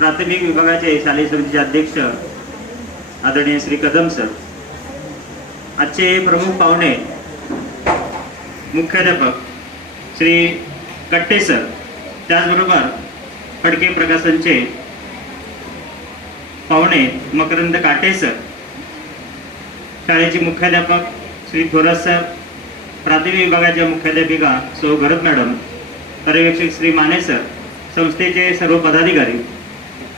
प्राथमिक विभागाचे शालेय समितीचे अध्यक्ष आदरणीय श्री कदम सर, आजचे प्रमुख पाहुणे मुख्याध्यापक श्री कट्टे सर, त्याचबरोबर फडके प्रकाशनचे पाहुणे मकरंद काटे सर, शाळेचे मुख्याध्यापक श्री थोरात सर, प्राथमिक विभागाच्या मुख्याध्यापिका सौ गरज मॅडम, पर्यवेक्षक श्री माने सर, संस्थेचे सर्व पदाधिकारी,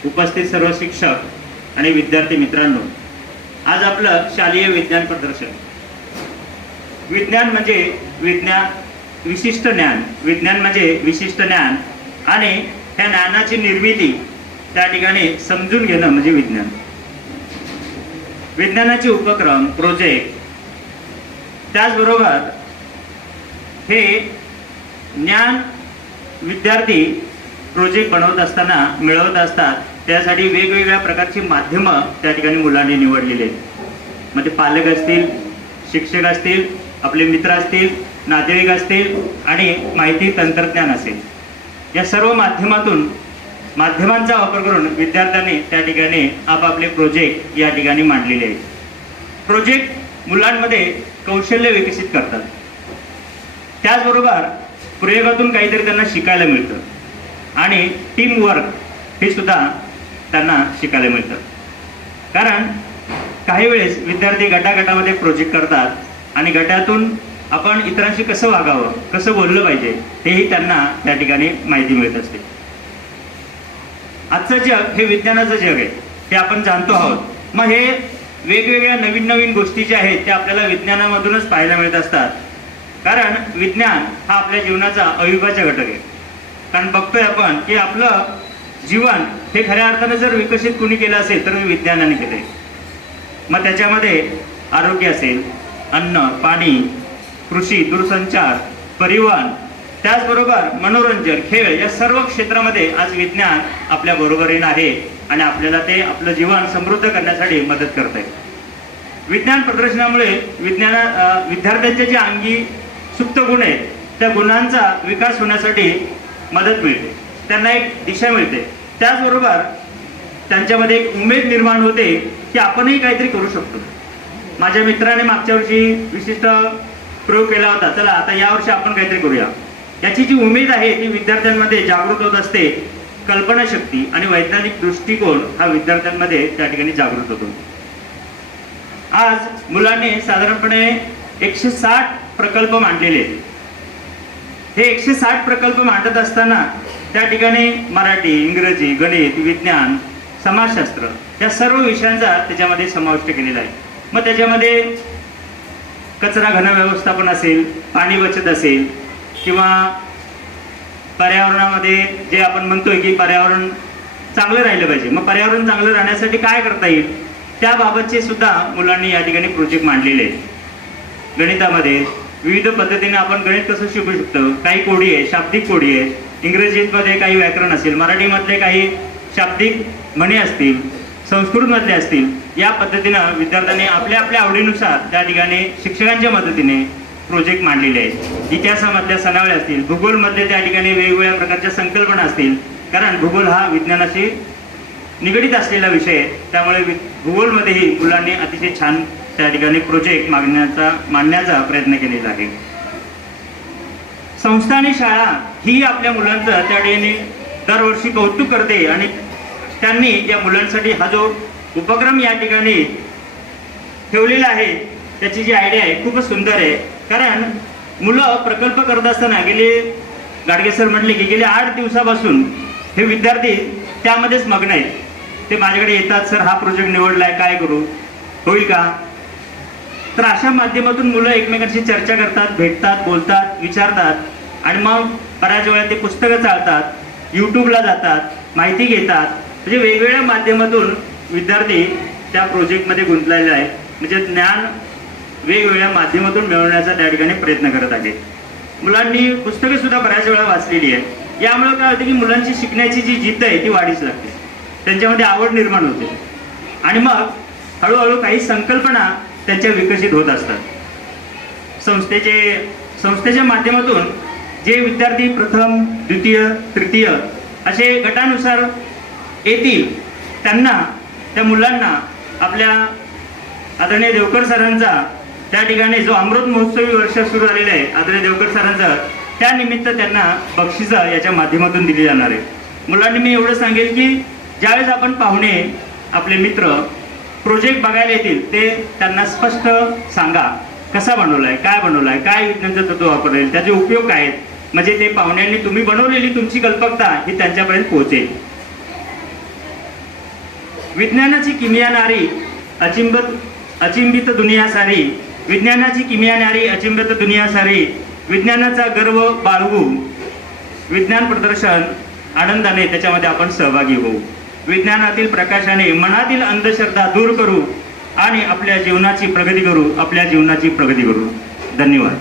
उपस्थित सर्व शिक्षक आणि विद्यार्थी मित्रांनो, आज आपलं शालेय विज्ञान प्रदर्शन. विज्ञान म्हणजे विशिष्ट ज्ञान, विज्ञान म्हणजे विशिष्ट ज्ञान आणि ह्या ज्ञानाची निर्मिती त्या ठिकाणी समजून घेणं म्हणजे विज्ञान. विज्ञानाचे उपक्रम, प्रोजेक्ट, त्याचबरोबर हे ज्ञान विद्यार्थी प्रोजेक्ट बनवत असताना मिळवत असतात. त्यासाठी वेगवेगळ्या प्रकारची माध्यमं त्या ठिकाणी मुलांनी निवडलेली आहेत. मग ते पालक असतील, शिक्षक असतील, आपले मित्र असतील, नातेवाईक असतील आणि माहिती तंत्रज्ञान असेल, या सर्व माध्यमांचा वापर करून विद्यार्थ्यांनी त्या ठिकाणी आपापले प्रोजेक्ट या ठिकाणी मांडलेले आहेत. प्रोजेक्ट मुलांमध्ये कौशल्य विकसित करतात. त्याचबरोबर प्रयोगातून काहीतरी त्यांना शिकायला मिळतं आणि टीम वर्क हे सुद्धा त्यांना शिकायला मिळतं. कारण काही वेळेस विद्यार्थी गटागटामध्ये प्रोजेक्ट करतात आणि गटातून आपण इतरांशी कसं वागावं, कसं बोललं पाहिजे हेही त्यांना त्या ठिकाणी माहिती मिळत असते. आजचं जग हे विज्ञानाचं जग आहे, हे आपण जाणतो आहोत. मग हे वेगवेगळ्या नवीन नवीन गोष्टी ज्या आहेत त्या आपल्याला विज्ञानामधूनच पाहायला मिळत असतात. कारण विज्ञान हा आपल्या जीवनाचा अविभाज्य घटक आहे. कारण बघतोय आपण की आपलं जीवन हे खऱ्या अर्थानं जर विकसित कुणी केलं असेल तर विज्ञानाने केलंय. मग त्याच्यामध्ये आरोग्य असेल, अन्न, पाणी, कृषी, दूरसंचार, परिवहन, त्याचबरोबर मनोरंजन, खेळ, या सर्व क्षेत्रामध्ये आज विज्ञान आपल्या बरोबरीने आहे आणि आपल्याला ते आपलं जीवन समृद्ध करण्यासाठी मदत करत आहे. विज्ञान प्रदर्शनामुळे विद्यार्थ्यांच्या जे अंगी सुप्त गुण आहेत त्या गुणांचा विकास होण्यासाठी मदत मिळते, त्यांना एक दिशा मिळते. त्याचबरोबर त्यांच्यामध्ये एक उमेद निर्माण होते की आपणही काहीतरी करू शकतो. माझ्या मित्राने मागच्या वर्षी विशिष्ट प्रयोग केला होता, चला आता यावर्षी आपण काहीतरी करूया. याची जी उमेद आहे ती विद्यार्थ्यांमध्ये जागृत होत असते. कल्पनाशक्ती आणि वैज्ञानिक दृष्टिकोन हा विद्यार्थ्यांमध्ये त्या ठिकाणी जागृत होतो. आज मुलांनी साधारणपणे 160 प्रकल्प मांडलेले. हे 160 प्रकल्प मांडत असताना त्या ठिकाणी मराठी, इंग्रजी, गणित, विज्ञान, समाजशास्त्र या सर्व विषयांचा त्याच्यामध्ये समाविष्ट केलेला आहे. मग त्याच्यामध्ये कचरा घन व्यवस्थापन असेल, पाणी बचत असेल, किंवा पर्यावरणामध्ये जे आपण म्हणतोय की पर्यावरण चांगलं राहिलं पाहिजे, मग पर्यावरण चांगलं राहण्यासाठी काय करता येईल त्याबाबतचे सुद्धा मुलांनी या ठिकाणी प्रोजेक्ट मांडलेले आहेत. गणितामध्ये विविध पद्धतीने आपण गणित कसं शिकू शकतो, काही कोडी आहे, शाब्दिक कोडी आहे, इंग्रजीमध्ये काही व्याकरण असेल, मराठीमधले काही शाब्दिक म्हणी असतील, संस्कृतमधले असतील, या पद्धतीनं विद्यार्थ्यांनी आपल्या आपल्या आवडीनुसार त्या ठिकाणी शिक्षकांच्या मदतीने प्रोजेक्ट मांडलेले आहेत. इतिहासामधल्या सनावळे असतील, भूगोलमधले त्या ठिकाणी वेगवेगळ्या प्रकारच्या संकल्पना असतील. कारण भूगोल हा विज्ञानाशी निगडीत असलेला विषय आहे, त्यामुळे भूगोलमध्येही मुलांनी अतिशय छान त्या ठिकाणी प्रोजेक्ट मांडण्याचा प्रयत्न केलेला आहे. संस्था आणि शाळा ही आपल्या मुलांचं त्या ठिकाणी दरवर्षी कौतुक करते आणि त्यांनी या मुलांसाठी हा जो उपक्रम या ठिकाणी ठेवलेला आहे त्याची जी आयडिया आहे खूपच सुंदर आहे. कारण मुलं प्रकल्प करत असताना गाडगे सर म्हटले की गेले 8 दिवसापासून हे विद्यार्थी त्यामध्येच मग्न आहेत. ते माझ्याकडे येतात, सर हा प्रोजेक्ट निवडलाय, काय करू, होईल का? तर अशा माध्यमातून मुलं एकमेकांशी चर्चा करतात, भेटतात, बोलतात, विचारतात आणि मग बऱ्याच वेळा ते पुस्तकं चालतात, यूट्यूबला जातात, माहिती घेतात. म्हणजे वेगवेगळ्या माध्यमातून विद्यार्थी त्या प्रोजेक्टमध्ये गुंतलेले आहेत. म्हणजे ज्ञान वेगवेगळ्या माध्यमातून मिळवण्याचा त्या ठिकाणी प्रयत्न करत आहेत. मुलांनी पुस्तकं सुद्धा बऱ्याच वेळा वाचलेली आहे. यामुळे काय होतं की मुलांची शिकण्याची जी जिद्द आहे ती वाढीस लागते, त्यांच्यामध्ये आवड निर्माण होते आणि मग हळूहळू काही संकल्पना त्यांच्या विकसित होत असतात. संस्थेच्या माध्यमातून जे विद्यार्थी प्रथम, द्वितीय, तृतीय असे गटानुसार येतील त्यांना, त्या मुलांना आपल्या आदरणीय देवकर सरांचा त्या ठिकाणी जो अमृत महोत्सवी वर्ष सुरू झालेलं आहे आदरणीय देवकर सरांचा, त्यानिमित्त त्यांना बक्षिसं याच्या माध्यमातून दिली जाणार आहे. मुलांनी मी एवढं सांगेल की ज्यावेळेस आपण पाहुणे आपले मित्र प्रोजेक्ट बघायला येतील ते त्यांना स्पष्ट सांगा कसा बनवलाय, काय बनवलाय, काय विज्ञानाचं तत्व वापरले, त्याचे उपयोग काय आहेत, म्हणजे ते पाहुण्यांनी तुम्ही बनवलेली तुमची कल्पकता ही त्यांच्यापर्यंत पोहोचेल. विज्ञानाची किमिया नारी अचिंबित दुनिया सारी, विज्ञानाची किमिया नारी अचिंबित दुनिया सारी, विज्ञानाचा गर्व बाळगू, विज्ञान प्रदर्शन आनंदाने त्याच्यामध्ये आपण सहभागी होऊ. विज्ञानातील प्रकाशाने मनातील अंधश्रद्धा दूर करू आणि आपल्या जीवनाची प्रगती करू. धन्यवाद.